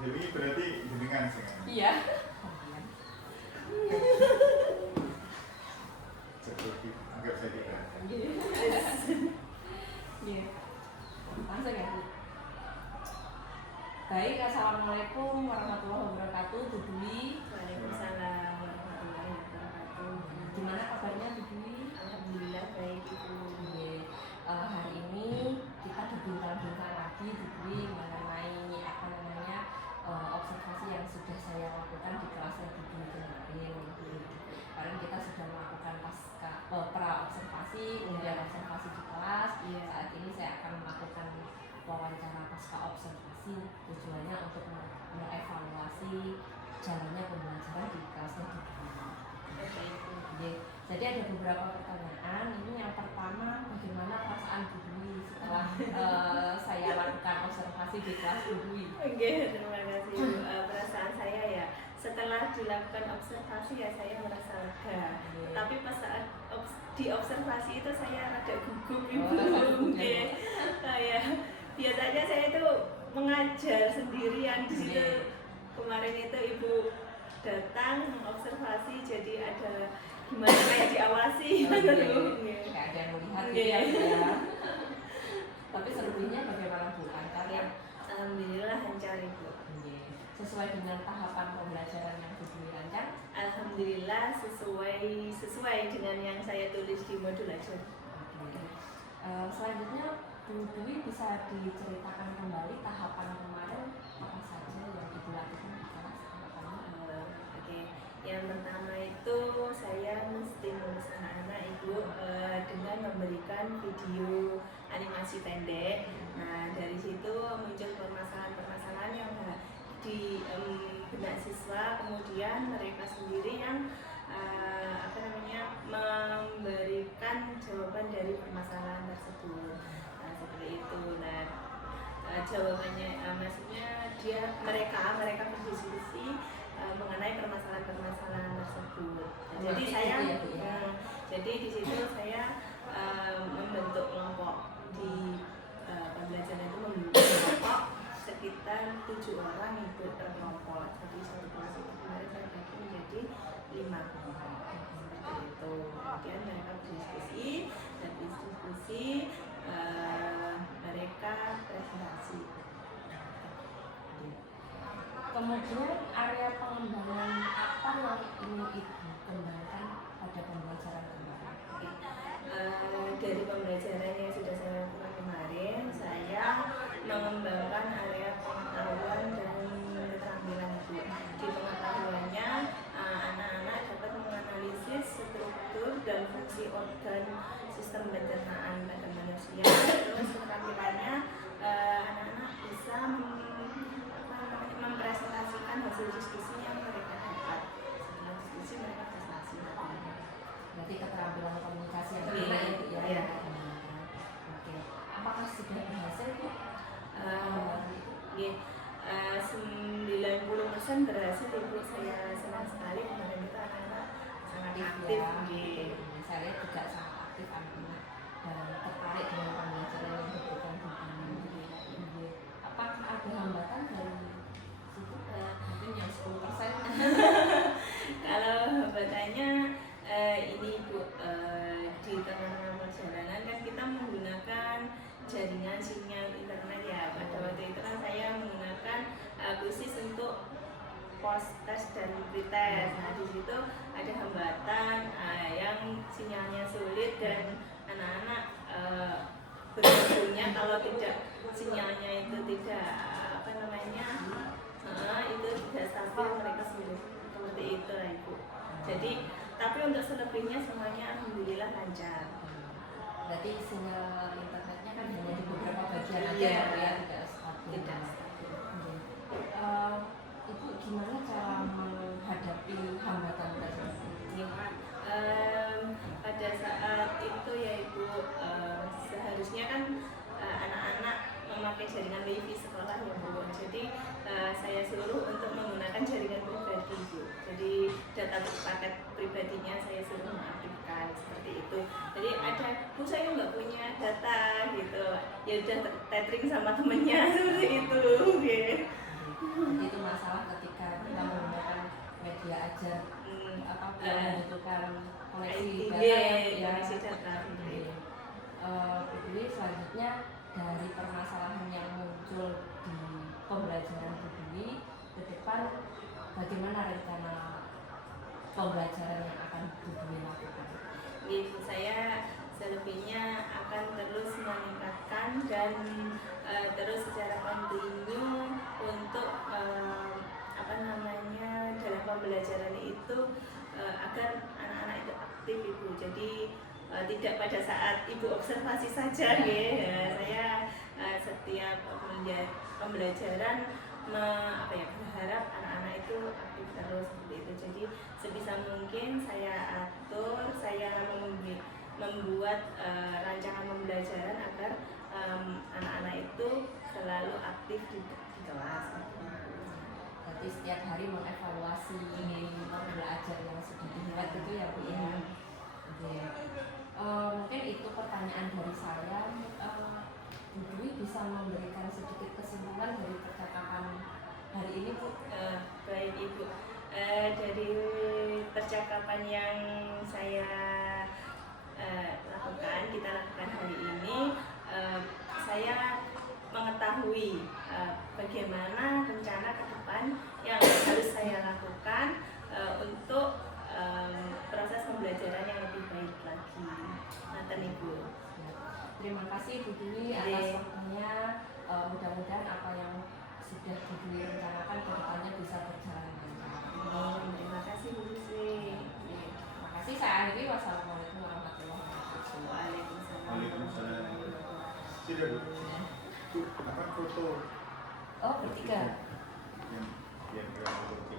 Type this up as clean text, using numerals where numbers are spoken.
Jadi berarti jenengan sih kan? Iya. Seperti anggap saya kita. Iya. Langsung ya Bu. Baik, assalamualaikum warahmatullahi wabarakatuh, Bu Dwi. Waalaikumsalam warahmatullahi wabarakatuh. Gimana kabarnya Bu Dwi? Alhamdulillah baik Ibu. Hari ini kita berbincang-bincang lagi Bu Dwi mengenai observasi yang sudah saya lakukan di kelas yang Bu Dwi kemarin. Kemarin kita sudah melakukan pra observasi, kemudian observasi di kelas. Saat ini saya akan melakukan wawancara pasca observasi, tujuannya untuk mengevaluasi jalannya pembelajaran di kelasnya Bu Dwi. Jadi ada beberapa pertanyaan. Ini yang pertama, bagaimana perasaan Bu Dwi setelah saya lakukan observasi di kelas Bu Dwi? Oke, terima kasih Bu. Perasaan saya ya, setelah dilakukan observasi ya saya merasa lega. Tapi pas saat di observasi itu saya rada gugup Ibu. Saya biasanya saya itu mengajar sendirian di situ. Kemarin itu Ibu datang mengobservasi, jadi ada gimana kayak diawasi. Kayak ada yang melihat gitu ya. Tapi selebihnya bagaimana Bu? Lancar ya? Alhamdulillah lancar Ibu. Sesuai dengan tahapan pembelajaran yang Bu Dwi lancar? Alhamdulillah sesuai dengan yang saya tulis di modul ajar. Selanjutnya Bu Dwi bisa diceritakan kembali tahapan kemarin apa saja yang Ibu lakukan di kelas? Yang pertama itu saya mesti menulis anak-anak Ibu dengan memberikan video animasi pendek. Nah dari situ muncul permasalahan-permasalahan yang di benak siswa, kemudian mereka sendiri yang memberikan jawaban dari permasalahan tersebut. Nah seperti itu. Nah jawabannya maksudnya mereka berdiskusi mengenai permasalahan-permasalahan tersebut. Jadi saya jadi di situ saya membentuk kelompok di pembelajaran itu membentuk kelompok sekitar 7 orang ikut per kelompok. Jadi satu kelas itu kemarin saya bagi menjadi 5 kelompok seperti itu. Kemudian mereka berdiskusi dan mereka presentasi. Kemudian area pengembangan apa yang ingin Ibu kembangkan pada pembelajaran kemarin? Dari pembelajaran yang sudah saya lakukan kemarin, saya mengembangkan area pengetahuan dan keterampilan Ibu. Di pengetahuannya, anak-anak dapat menganalisis struktur dan fungsi organ sistem pencernaan pada manusia. Terus keterampilannya, anak-anak bisa mempresentasikan hasil diskusi yang mereka dapat. Setelah diskusi mereka presentasi. Berarti keterampilan komunikasi yang Iya. baik ya. Iya. Oke. Apakah sudah berhasil Bu? 90% berhasil Ibu. Saya senang sekali kemarin itu anak-anak sangat aktif. Saya lihat juga sangat aktif anak-anak dan tertarik dengan pembelajaran yang diberikan Bu Dwi. Apakah ada hambatan dari situ? Mungkin yang 10%? Kalau hambatannya ini Bu, di tengah-tengah perjalanan kan kita menggunakan jaringan sinyal internet ya. Pada waktu itu kan saya menggunakan khusus untuk post test dan pretest. Nah di situ ada hambatan yang sinyalnya sulit dan anak-anak berlakunya kalau tidak sinyalnya itu tidak itu tidak stabil, mereka sulit seperti itu lah Ibu. Jadi tapi untuk selebihnya semuanya alhamdulillah lancar. Berarti sinyal internetnya kan hanya di beberapa bagian aja Iya. ya, tidak stabil. Ibu gimana cara menghadapi hambatan tersebut? Pada saat itu ya Ibu, seharusnya kan anak-anak memakai jaringan wifi sekolah ya Bu. Jadi saya suruh untuk menggunakan jaringan pribadi Bu. Jadi data paket pribadinya saya suruh mengaktifkan seperti itu. Jadi ada Bu saya nggak punya data gitu, ya udah tethering sama temennya seperti itu. Okay. Jadi itu masalah ketika kita menggunakan media ajar membutuhkan koneksi IT, data koneksi data. Jadi selanjutnya dari permasalahan yang muncul di pembelajaran Budwi ke depan, bagaimana rencana pembelajaran yang akan Budwi lakukan? Saya selebihnya akan terus meningkatkan dan terus secara kontinu untuk dalam pembelajaran itu agar anak-anak itu aktif Ibu. Jadi tidak pada saat Ibu observasi saja ya. Saya setiap pembelajaran berharap anak-anak itu aktif terus seperti itu. Jadi sebisa mungkin saya atur, saya membuat rancangan pembelajaran agar anak-anak itu selalu aktif di kelas. Jadi setiap hari mengevaluasi pembelajaran yang sudah dibuat itu ya Bu ya. Mungkin itu pertanyaan dari saya. Bu Dwi bisa memberikan sedikit kesimpulan dari percakapan hari ini Bu? Baik Ibu, dari percakapan yang saya kita lakukan hari ini, saya mengetahui bagaimana rencana ke depan yang harus saya lakukan untuk proses pembelajaran yang lebih baik lagi. Ibu. Terima kasih Bu Dwi atas waktunya. Mudah-mudahan apa yang sudah Bu Dwi rencanakan ke depannya bisa berjalan lancar. Terima kasih Bu Sri. Terima kasih, saya akhiri. Wassalamualaikum warahmatullahi wabarakatuh. Waalaikumsalam. Sudah Bu. Bu, apa foto? Oh, bertiga. Yang foto